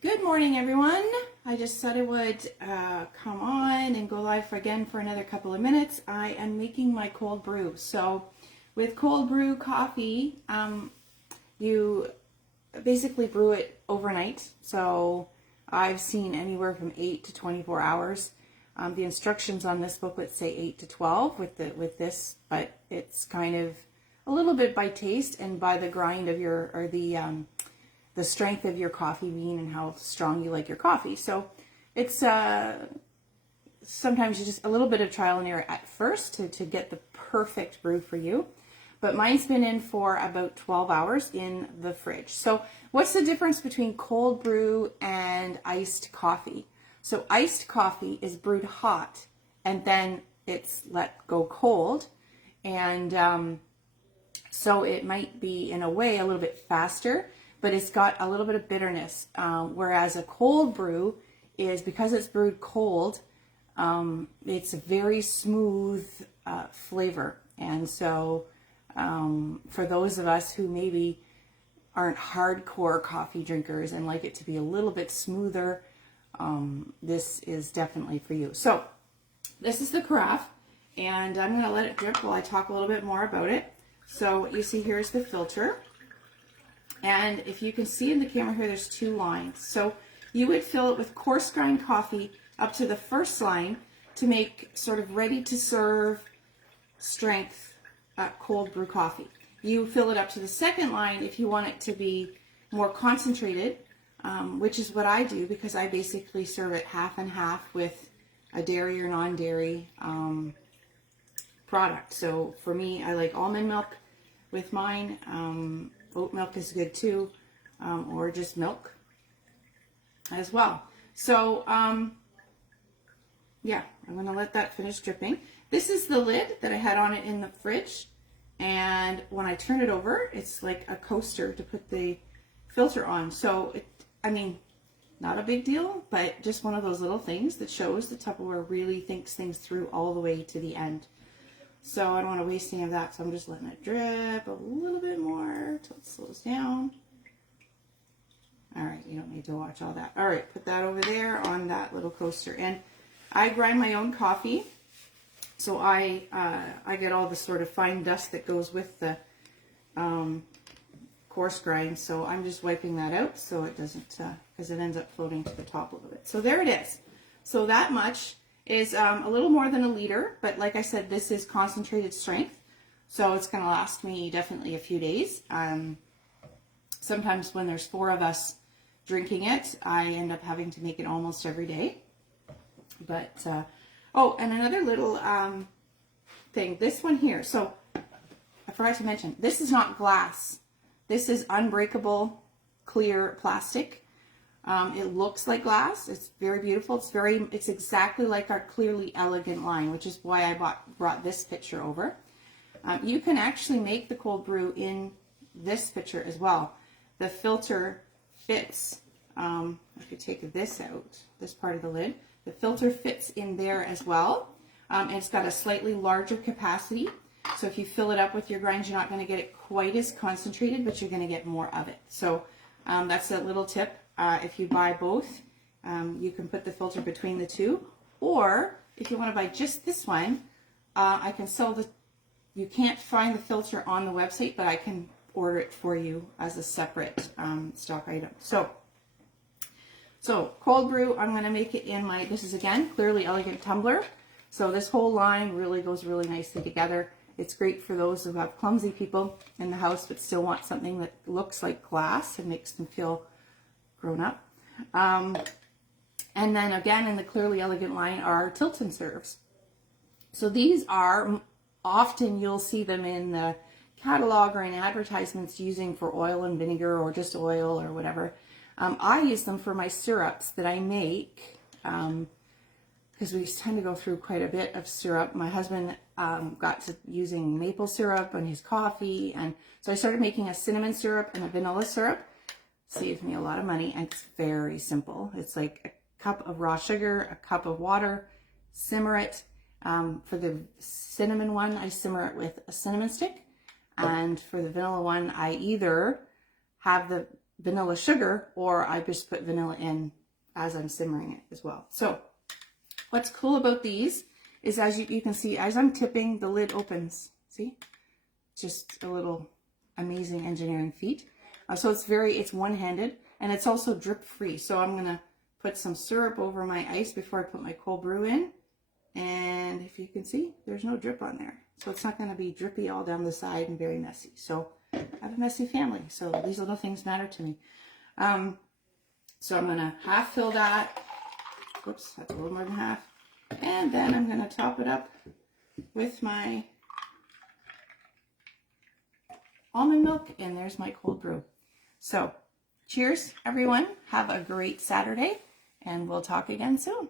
Good morning, everyone. I just said I would come on and go live again for another couple of minutes. I am making my cold brew. So with cold brew coffee, you basically brew it overnight. So I've seen anywhere from 8 to 24 hours. The instructions on this booklet say 8 to 12 with this, but it's kind of a little bit by taste and by the grind of your, or the strength of your coffee bean and how strong you like your coffee. So it's sometimes just a little bit of trial and error at first to get the perfect brew for you. But mine's been in for about 12 hours in the fridge. So what's the difference between cold brew and iced coffee? So iced coffee is brewed hot and then it's let go cold. And so it might be in a way a little bit faster, but it's got a little bit of bitterness. Whereas a cold brew is, because it's brewed cold, it's a very smooth flavor. And so for those of us who maybe aren't hardcore coffee drinkers and like it to be a little bit smoother, this is definitely for you. So this is the carafe, and I'm going to let it drip while I talk a little bit more about it. So what you see here is the filter. And if you can see in the camera here, there's two lines. So you would fill it with coarse grind coffee up to the first line to make sort of ready to serve strength cold brew coffee. You fill it up to the second line if you want it to be more concentrated, which is what I do, because I basically serve it half and half with a dairy or non-dairy product. So for me, I like almond milk with mine. Oat milk is good too, or just milk as well. So yeah, I'm going to let that finish dripping. This is the lid that I had on it in the fridge, and when I turn it over, it's like a coaster to put the filter on. So I mean, not a big deal, but just one of those little things that shows that Tupperware really thinks things through all the way to the end. So I don't want to waste any of that, so I'm just letting it drip a little bit more till it slows down. All right, you don't need to watch all that. All right, put that over there on that little coaster. And I grind my own coffee, so I get all the sort of fine dust that goes with the coarse grind. So I'm just wiping that out so it doesn't, because it ends up floating to the top a little bit. So there it is. So that much is a little more than a liter, but like I said, this is concentrated strength, so it's going to last me definitely a few days. Sometimes when there's 4 of us drinking it, I end up having to make it almost every day. But oh, and another little thing, this one here. So I forgot to mention, this is not glass. This is unbreakable clear plastic. It looks like glass. It's very beautiful. It's exactly like our Clearly Elegant line, which is why I brought this picture over. You can actually make the cold brew in this picture as well. The filter fits, if you take this out, this part of the lid, the filter fits in there as well. And it's got a slightly larger capacity. So if you fill it up with your grinds, you're not going to get it quite as concentrated, but you're going to get more of it. So that's a little tip. If you buy both, you can put the filter between the two, or if you want to buy just this one, I can sell you can't find the filter on the website, but I can order it for you as a separate stock item. So cold brew, I'm going to make it in this is again, Clearly Elegant tumbler. So this whole line really goes really nicely together. It's great for those who have clumsy people in the house, but still want something that looks like glass and makes them feel grown up. And then again in the Clearly Elegant line are tilt and serves. So these are often, you'll see them in the catalog or in advertisements using for oil and vinegar or just oil or whatever. I use them for my syrups that I make, because we tend to go through quite a bit of syrup. My husband got to using maple syrup on his coffee, and so I started making a cinnamon syrup and a vanilla syrup. Saved me a lot of money, and it's very simple. It's like a cup of raw sugar, a cup of water, simmer it. For the cinnamon one, I simmer it with a cinnamon stick, and for the vanilla one, I either have the vanilla sugar, or I just put vanilla in as I'm simmering it as well. So what's cool about these is, as you can see, as I'm tipping, the lid opens. See? Just a little amazing engineering feat. So it's one-handed, and it's also drip free. So I'm gonna put some syrup over my ice before I put my cold brew in. And if you can see, there's no drip on there. So it's not gonna be drippy all down the side and very messy. So I have a messy family, so these little things matter to me. So I'm gonna half fill that. Whoops, that's a little more than half. And then I'm gonna top it up with my almond milk, and there's my cold brew. So cheers, everyone. Have a great Saturday, and we'll talk again soon.